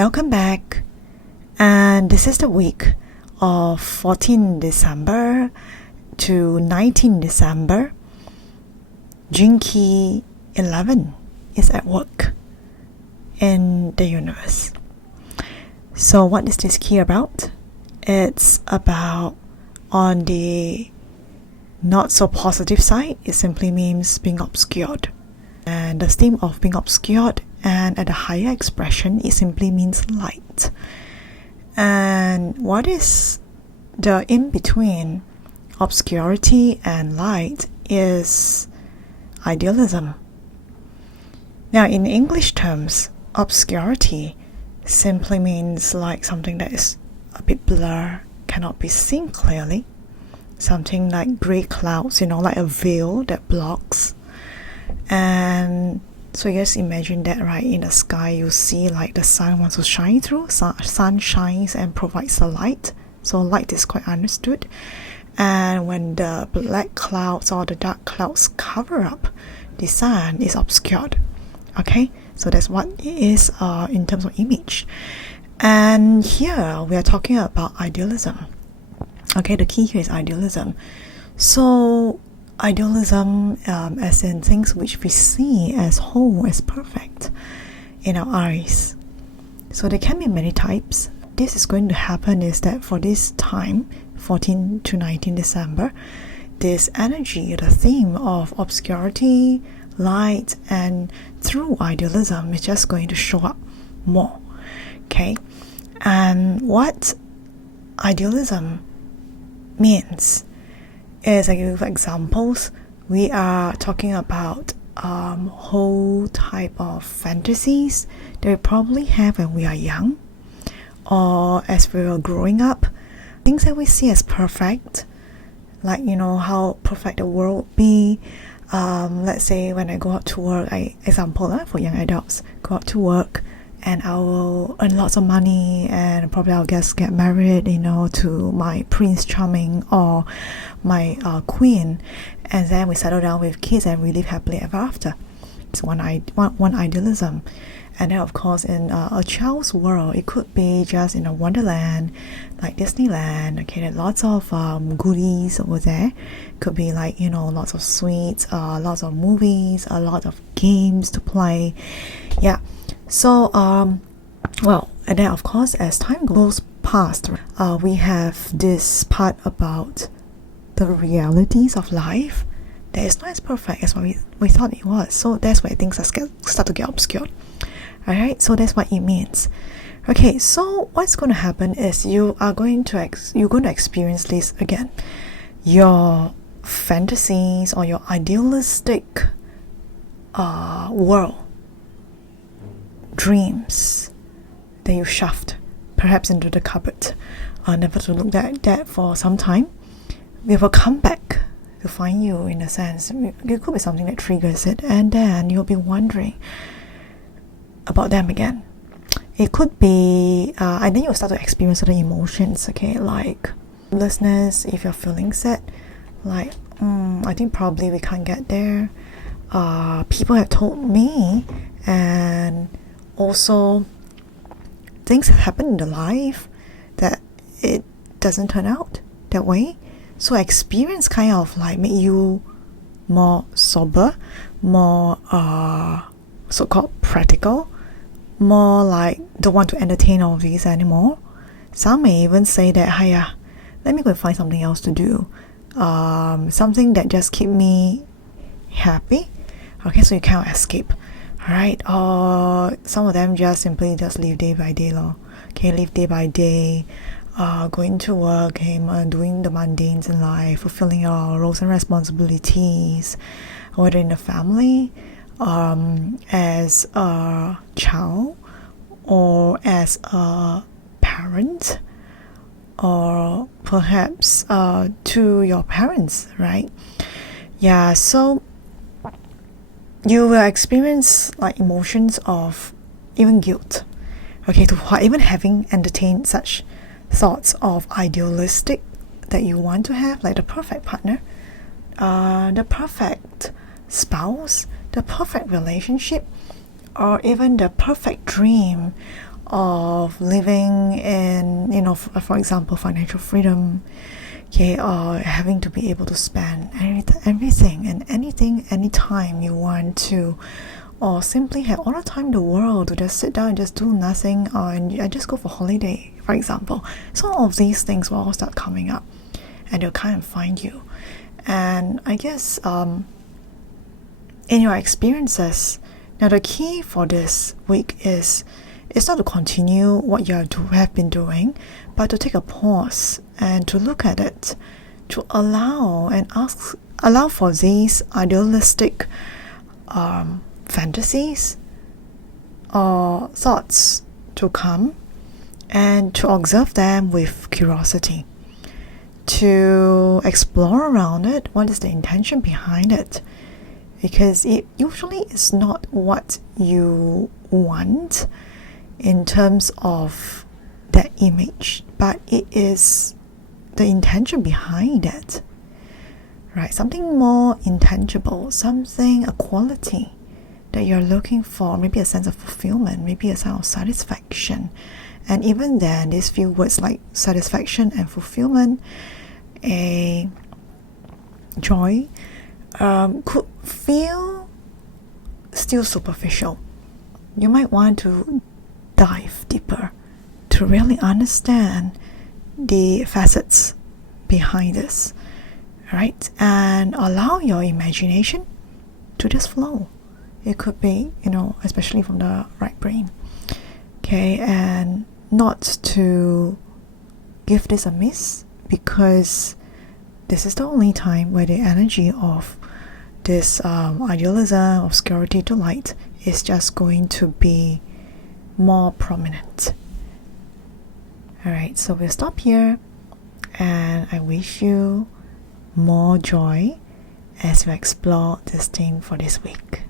Welcome back, and this is the week of 14 December to 19 December. Jinky 11 is at work in the universe. So what is this key about? It's about, on the not so positive side, it simply means being obscured. And the theme of being obscured, and at a higher expression, it simply means light. And what is the in-between obscurity and light is idealism. Now, in English terms, obscurity simply means like something that is a bit blur, cannot be seen clearly. Something like grey clouds, like a veil that blocks. And so you just imagine that, right? In the sky, you see like the sun wants to shine through. Sun shines and provides the light. So light is quite understood. And when the black clouds or the dark clouds cover up, the sun is obscured. Okay, so that's what it is in terms of image. And here we are talking about idealism. Okay, the key here is idealism. So idealism, as in things which we see as whole, as perfect in our eyes. So there can be many types. This is going to happen is that for this time, 14 to 19 December, this energy, the theme of obscurity, light, and through idealism is just going to show up more. Okay, and what idealism means is, I give examples. We are talking about whole type of fantasies that we probably have when we are young, or as we were growing up. Things that we see as perfect, like how perfect the world would be. Let's say when I go out to work, for young adults, go out to work and I will earn lots of money, and probably I'll just get married, to my Prince Charming or my Queen, and then we settle down with kids and we live happily ever after. It's one idealism. And then of course in a child's world, it could be just in a wonderland like Disneyland. Okay, there are lots of goodies over there. Could be like lots of sweets, lots of movies, a lot of games to play. Yeah. So and then of course as time goes past, we have this part about the realities of life that is not as perfect as what we thought it was. So that's where things start to get obscured. Alright, so that's what it means. Okay, so what's going to happen is you're going to experience this again. Your fantasies or your idealistic world, dreams that you shoved perhaps into the cupboard, never to look at that for some time, they will come back to find you, in a sense. It could be something that triggers it, and then you'll be wondering about them again. It could be and then you'll start to experience certain emotions, okay, like hopelessness. If you're feeling sad, like I think probably we can't get there. People have told me, and also things have happened in the life that it doesn't turn out that way. So experience kind of like make you more sober, more so-called practical, more like don't want to entertain all of these anymore. Some may even say that, let me go find something else to do, something that just keep me happy. Okay, so you cannot escape. Alright, or some of them just simply live day by day. Okay, live day by day, going to work, doing the mundanes in life, fulfilling your roles and responsibilities, whether in the family, as a child, or as a parent, or perhaps to your parents, right? Yeah, so you will experience like emotions of even guilt, okay, to even having entertained such thoughts of idealistic that you want to have, like the perfect partner, the perfect spouse, the perfect relationship, or even the perfect dream of living in, for example, financial freedom, okay, or having to be able to spend everything and anything, anytime you want to, or simply have all the time in the world to just sit down and just do nothing, and just go for holiday, for example. So all of these things will all start coming up, and they'll kind of find you. And I guess in your experiences, now the key for this week is it's not to continue what you have been doing, but to take a pause and to look at it, to allow for these idealistic fantasies or thoughts to come, and to observe them with curiosity, to explore around it. What is the intention behind it? Because it usually is not what you want in terms of that image, but it is the intention behind it, right? Something more intangible, a quality that you're looking for, maybe a sense of fulfillment, maybe a sense of satisfaction. And even then, these few words like satisfaction and fulfillment, a joy, could feel still superficial. You might want to dive deeper to really understand the facets behind this, right? And allow your imagination to just flow. It could be, especially from the right brain, okay? And not to give this a miss, because this is the only time where the energy of this idealism, obscurity to light is just going to be more prominent. Alright, so we'll stop here, and I wish you more joy as you explore this thing for this week.